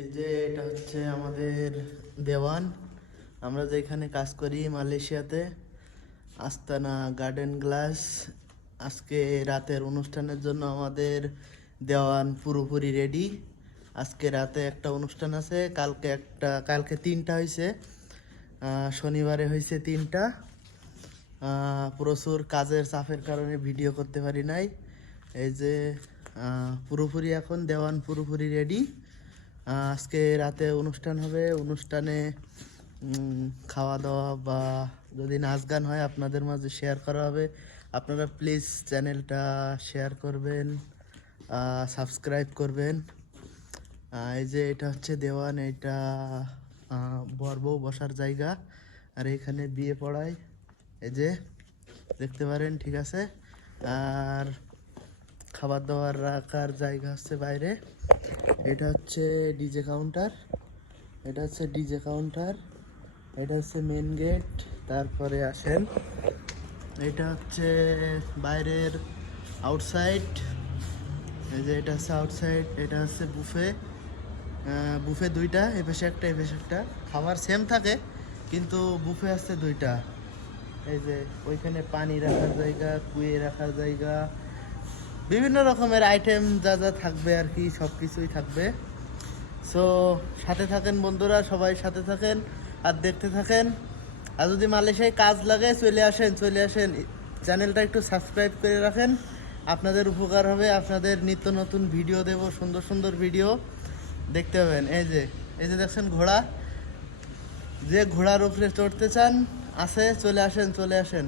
এই যে এটা হচ্ছে আমাদের দেওয়ান। আমরা যেখানে কাজ করি মালয়েশিয়াতে, আস্তানা গার্ডেন গ্লাস। আজকে রাতের অনুষ্ঠানের জন্য আমাদের দেওয়ান পুরোপুরি রেডি। আজকে রাতে একটা অনুষ্ঠান আছে, কালকে তিনটা হয়েছে, শনিবারে হয়েছে তিনটা। প্রচুর কাজের চাপের কারণে ভিডিও করতে পারি নাই। এই যে পুরোপুরি এখন দেওয়ান পুরোপুরি রেডি। আজকে রাতে অনুষ্ঠান হবে, অনুষ্ঠানে খাওয়া দাওয়া বা যদি নাচ গান হয় আপনাদের মাঝে শেয়ার করা হবে। আপনারা প্লিজ চ্যানেলটা শেয়ার করবেন, সাবস্ক্রাইব করবেন। এই যে এটা হচ্ছে দেওয়ান, এটা বর বউ বসার জায়গা, আর এখানে বিয়ে পড়ায়। এই যে দেখতে পারেন, ঠিক আছে। আর খাবার দাবার রাখার জায়গা হচ্ছে বাইরে। এটা হচ্ছে ডিজে কাউন্টার, এটা হচ্ছে ডিজে কাউন্টার, এটা হচ্ছে মেন গেট। তারপরে আসেন, এটা হচ্ছে বাইরের আউটসাইড। এই যে এটা হচ্ছে আউটসাইড, এটা হচ্ছে বুফে। বুফে দুইটা, এ পাশে একটা এ পাশে একটা। খাবার সেম থাকে কিন্তু বুফে আছে দুইটা। এই যে ওইখানে পানি রাখার জায়গা, কুয়ে রাখার জায়গা, বিভিন্ন রকমের আইটেম যা যা থাকবে আর কি, সব কিছুই থাকবে। সো সাথে থাকেন বন্ধুরা, সবাই সাথে থাকেন আর দেখতে থাকেন। আর যদি মালয়েশিয়ায় কাজ লাগে চলে আসেন, চ্যানেলটা একটু সাবস্ক্রাইব করে রাখেন, আপনাদের উপকার হবে। আপনাদের নিত্য নতুন ভিডিও দেব, সুন্দর সুন্দর ভিডিও দেখতে পাবেন। এই যে দেখছেন ঘোড়া, যে ঘোড়ার উপরে চড়তে চান চলে আসেন।